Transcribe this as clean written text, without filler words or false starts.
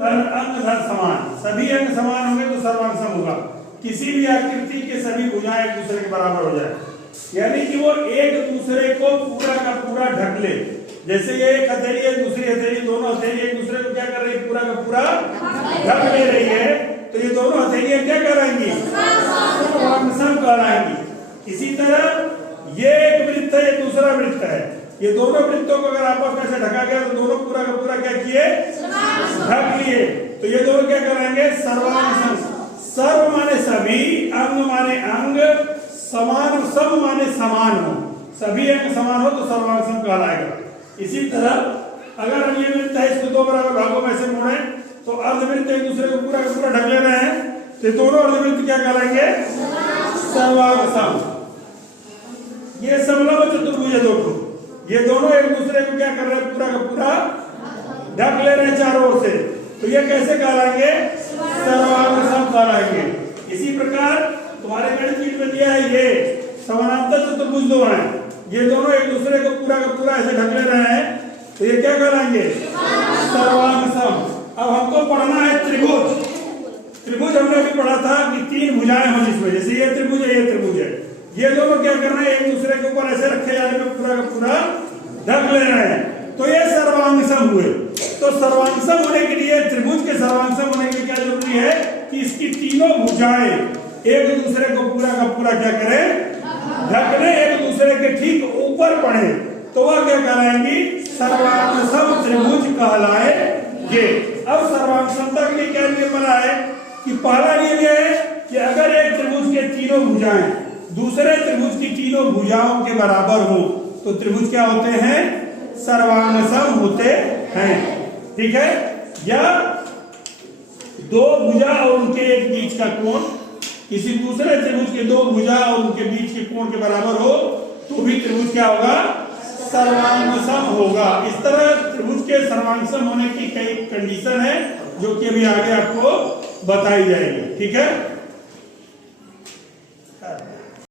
अंग धर समान, सभी अंग समान होंगे तो सर्वांग सम होगा। किसी भी आकृति के सभी भुजाएं एक दूसरे के बराबर हो जाए, यानी कि वो एक दूसरे को पूरा का पूरा ढक ले। जैसे ये एक हथेली है, दूसरी हथेली, दोनों हथेली एक दूसरे को क्या कर रही है, पूरा का पूरा ढक ले रही है, तो ये दोनों हथेलियां क्या कहलाएंगी, सर्वांग सम कहलाएंगी। इसी तरह ये एक वृत्त है, ये दूसरा वृत्त है, ये दोनों वृत्तों को अगर आपस में से ढका गया तो दोनों पूरा का पूरा क्या किए, ढक लिए, तो ये दोनों क्या कहलाएंगे, सर्वांग सम। सर्व माने सभी, अंग माने अंग, समान, सब माने समान हो, सभी अंग समान हो तो सर्वांग सम कहलाएगा। इसी तरह अगर हम ये वृत्त है इसको दो बराबर भागों में से मोड़े तो अर्धवृत्त एक दूसरे को पूरा का पूरा ढक ले रहे हैं, तो दोनों अर्धवृत्त क्या कहलाएंगे, सर्वांग सम। ये समलंब चतुर्भुज है दोनों, ये दोनों एक दूसरे को क्या कर रहे हैं, पूरा का पूरा ढक ले रहे हैं चारों ओर से, तो ये कैसे कहलाएंगे, सर्वांग सम कहलाएंगे। इसी प्रकार तुम्हारे गणित शीट में दिया है ये समानांतर चतुर्भुज दो हैं, ये दोनों एक दूसरे को पूरा का पूरा ऐसे ढक ले रहे हैं, तो ये क्या कहलाएंगे, सर्वांग सम। अब हमको पढ़ना है त्रिभुज। त्रिभुज हमने अभी पढ़ा था कि तीन भुजाएं हो जिसमें, जैसे ये त्रिभुज है, ये त्रिभुज है, ये दोनों क्या कर रहे हैं, एक दूसरे के ऊपर ऐसे रखे जाने में पूरा का पूरा ढक ले रहे हैं, तो ये सर्वांग सम हुए। तो सर्वांग सम होने के लिए, त्रिभुज के सर्वांग सम होने के लिए क्या जरूरी है कि इसकी तीनों भुजाएं एक दूसरे को पूरा का पूरा क्या करें, ढकने, एक दूसरे के ठीक ऊपर पड़े, तो वह क्या कहलाएंगी, सर्वांग सम त्रिभुज कहलाएंगे। अब सर्वांग समता के लिए क्या नियम बना है कि पहला नियम यह है कि अगर एक त्रिभुज के तीनों भुजाएं दूसरे त्रिभुज की तीनों भुजाओं के बराबर हो तो त्रिभुज क्या होते हैं, सर्वांग सम होते हैं। ठीक है, या दो भुजा और उनके एक बीच का कोण किसी दूसरे त्रिभुज के दो भुजा और उनके बीच के कोण के बराबर हो तो भी त्रिभुज क्या होगा, सर्वांग सम होगा। इस तरह त्रिभुज के सर्वांग सम होने की कई कंडीशन है जो कि अभी आगे आपको बताई जाएगी। ठीक है।